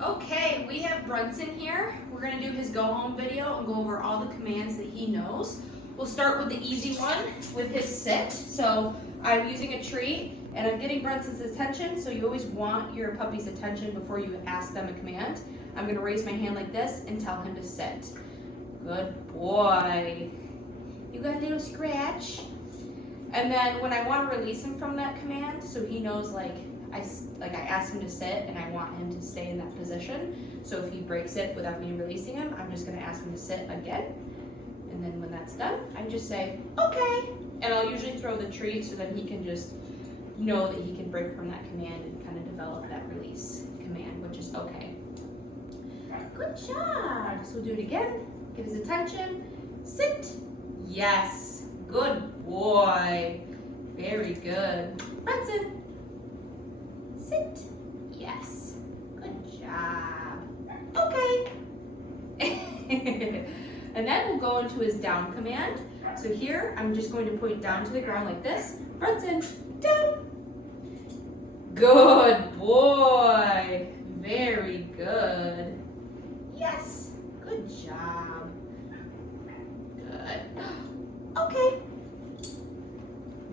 Okay, we have Brunson here. We're gonna do his go home video and go over all the commands that he knows. We'll start with the easy one with his sit. So I'm using a treat and I'm getting Brunson's attention. So you always want your puppy's attention before you ask them a command. I'm gonna raise my hand like this and tell him to sit. Good boy. You got a little scratch. And then when I want to release him from that command, so he knows I asked him to sit and I want him to stay in that position. So if he breaks it without me releasing him, I'm just gonna ask him to sit again. And then when that's done, I just say, okay. And I'll usually throw the treat so that he can just know that he can break from that command and kind of develop that release command, which is okay. Good job. So we'll do it again. Get his attention. Sit. Yes. Good boy. Very good. Brunson. Sit. Yes. Good job. Okay. And then we'll go into his down command. So here, I'm just going to point down to the ground like this. Brunson, down. Good boy. Very good. Yes. Good job. Good. Okay.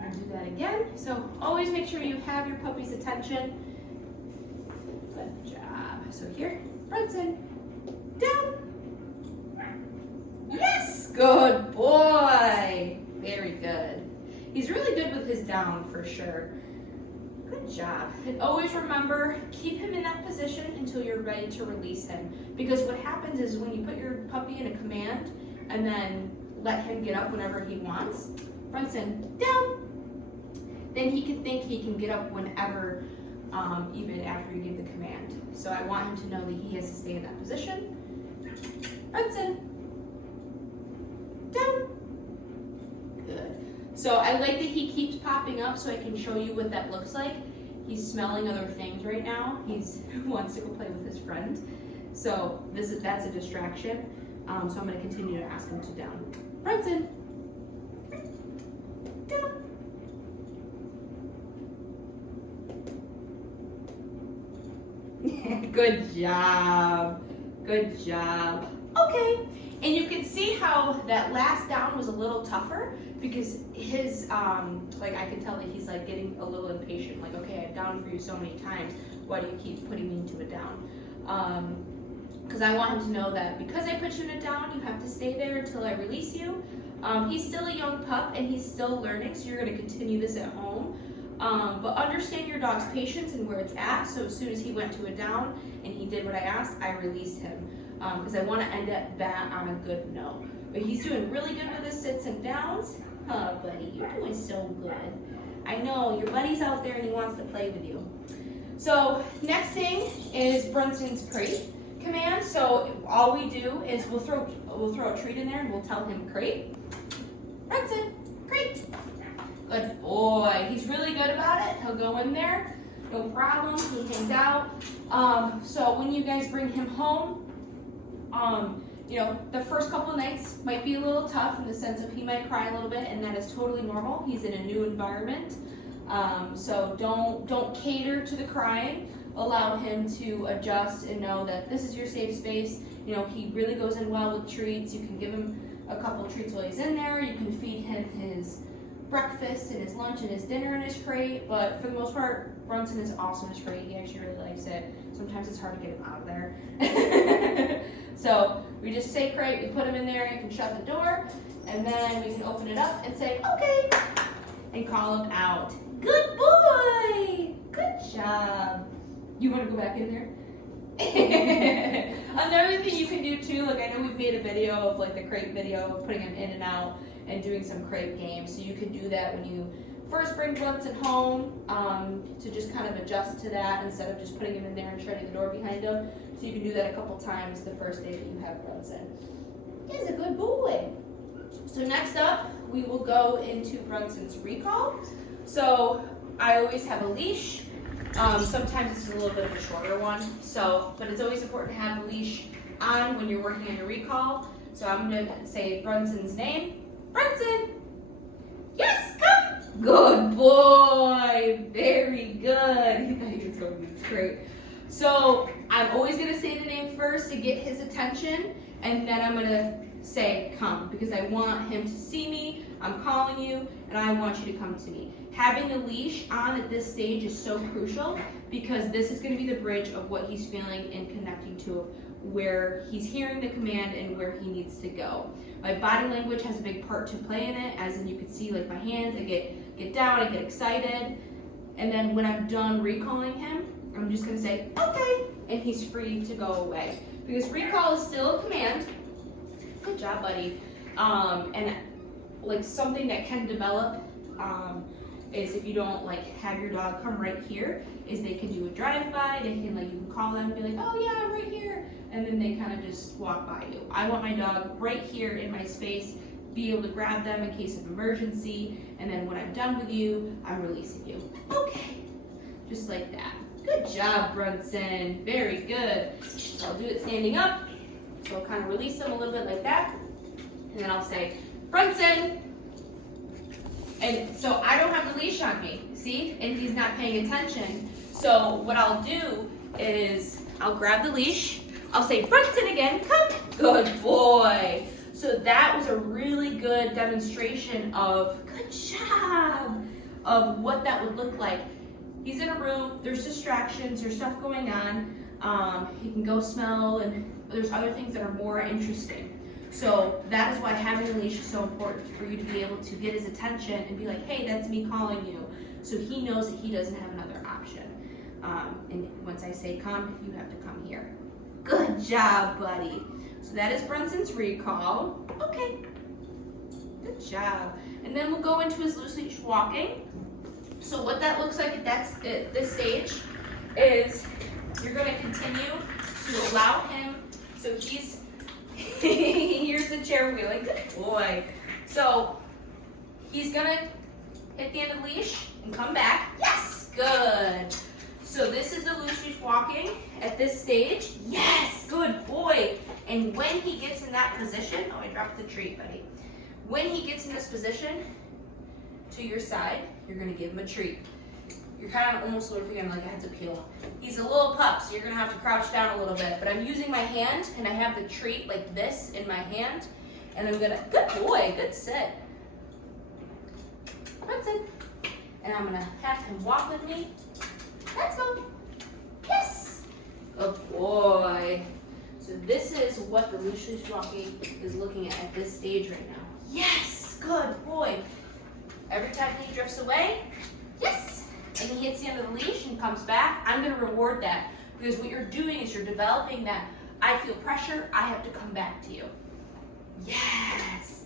I'll do that again. So always make sure you have your puppy's attention. Good job. So here, Brunson, down. Yes, good boy. Very good. He's really good with his down for sure. Good job. And always remember, keep him in that position until you're ready to release him. Because what happens is when you put your puppy in a command and then let him get up whenever he wants, Brunson, down, then he can think he can get up whenever, even after you give the command. So I want him to know that he has to stay in that position. Brunson, down. Good. So I like that he keeps popping up so I can show you what that looks like. He's smelling other things right now. He wants to go play with his friend. So that's a distraction. So I'm going to continue to ask him to down. Brunson, down. Good job. Good job. Okay. And you can see how that last down was a little tougher because his, I could tell that he's getting a little impatient. Like, okay, I've downed for you so many times. Why do you keep putting me into a down? Because I want him to know that because I put you in a down, you have to stay there until I release you. He's still a young pup and he's still learning, so you're going to continue this at home. But understand your dog's patience and where it's at. So as soon as he went to a down and he did what I asked, I released him. Because I want to end that on a good note. But he's doing really good with his sits and downs. Oh, buddy, you're doing so good. I know, your buddy's out there and he wants to play with you. So next thing is Brunson's crate command. So all we do is we'll throw a treat in there and we'll tell him crate. Brunson, crate. Good boy. He's really good about it. He'll go in there, no problem. He hangs out. So when you guys bring him home, the first couple of nights might be a little tough in the sense of he might cry a little bit, and that is totally normal. He's in a new environment. So don't cater to the crying. Allow him to adjust and know that this is your safe space. He really goes in well with treats. You can give him a couple of treats while he's in there. You can feed him his breakfast and his lunch and his dinner in his crate, but for the most part, Brunson is awesome in his crate. He actually really likes it. Sometimes it's hard to get him out of there. So we just say crate, we put him in there, you can shut the door, and then we can open it up and say, okay, and call him out. Good boy! Good job. You want to go back in there? Another thing you can do too, I know we've made a video of the crate video of putting him in and out and doing some crate games. So you can do that when you first bring Brunson home, to just kind of adjust to that instead of just putting him in there and shutting the door behind him. So you can do that a couple times the first day that you have Brunson. He's a good boy. So next up, we will go into Brunson's recall. So I always have a leash. Sometimes it's a little bit of a shorter one. But it's always important to have a leash on when you're working on your recall. So I'm going to say Brunson's name. Brunson! Yes, come! Good boy! Very good. He thought he was going to be great. So I'm always gonna say the name first to get his attention, and then I'm gonna say come, because I want him to see me, I'm calling you, and I want you to come to me. Having the leash on at this stage is so crucial, because this is gonna be the bridge of what he's feeling and connecting to where he's hearing the command and where he needs to go. My body language has a big part to play in it, as in you can see like my hands, I get down, I get excited, and then when I'm done recalling him, I'm just gonna say, okay, and he's free to go away. Because recall is still a command. Good job, buddy. And like something that can develop is if you don't like have your dog come right here, is they can do a drive-by, they can like, you can call them and be like, oh yeah, I'm right here. And then they kind of just walk by you. I want my dog right here in my space, be able to grab them in case of emergency, and then when I'm done with you, I'm releasing you. Okay, just like that. Good job, Brunson, very good. So I'll do it standing up. So I'll kind of release them a little bit like that. And then I'll say, Brunson. And so I don't have the leash on me, see? And he's not paying attention. So what I'll do is I'll grab the leash. I'll say, Brunson again, come. Good boy. So that was a really good demonstration of, good job, of what that would look like. He's in a room, there's distractions, there's stuff going on. He can go smell, and there's other things that are more interesting. So that is why having a leash is so important, for you to be able to get his attention and be like, hey, that's me calling you. So he knows that he doesn't have another option. And once I say come, you have to come here. Good job, buddy. So that is Brunson's recall. Okay, good job. And then we'll go into his loose leash walking. So what that looks like at this stage is you're going to continue to allow him, so he's, here's the chair wheeling, good boy. So he's going to hit the end of the leash and come back. Yes, good. So this is the loose leash walking at this stage. Yes, good boy. And when he gets in that position, oh, I dropped the treat, buddy. When he gets in this position, to your side, you're gonna give him a treat. You're kind of almost looking at him like a heads up peel. He's a little pup, so you're gonna have to crouch down a little bit, but I'm using my hand, and I have the treat like this in my hand, and I'm gonna, good boy, good sit. Brunson. And I'm gonna have him walk with me. Let's go. Yes. Good boy. So this is what the loose leash walking is looking at this stage right now. Yes, good boy. Every time he drifts away, yes, and he hits the end of the leash and comes back, I'm gonna reward that, because what you're doing is you're developing that, I feel pressure, I have to come back to you. Yes.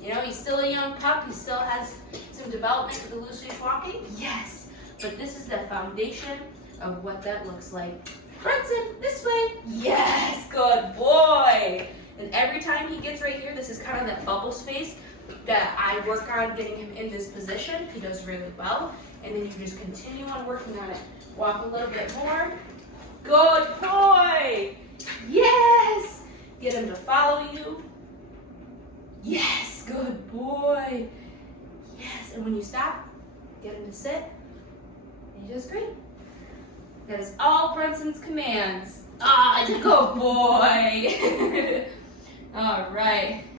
You know, he's still a young pup, he still has some development with the loose leash walking, yes, but this is the foundation of what that looks like. Brunson, this way, yes, good boy. And every time he gets right here, this is kind of that bubble space that I work on getting him in this position. He does really well. And then you just continue on working on it. Walk a little bit more. Good boy. Yes. Get him to follow you. Yes, good boy. Yes, and when you stop, get him to sit. And he does great. That is all Brunson's commands. Ah, good boy. All right.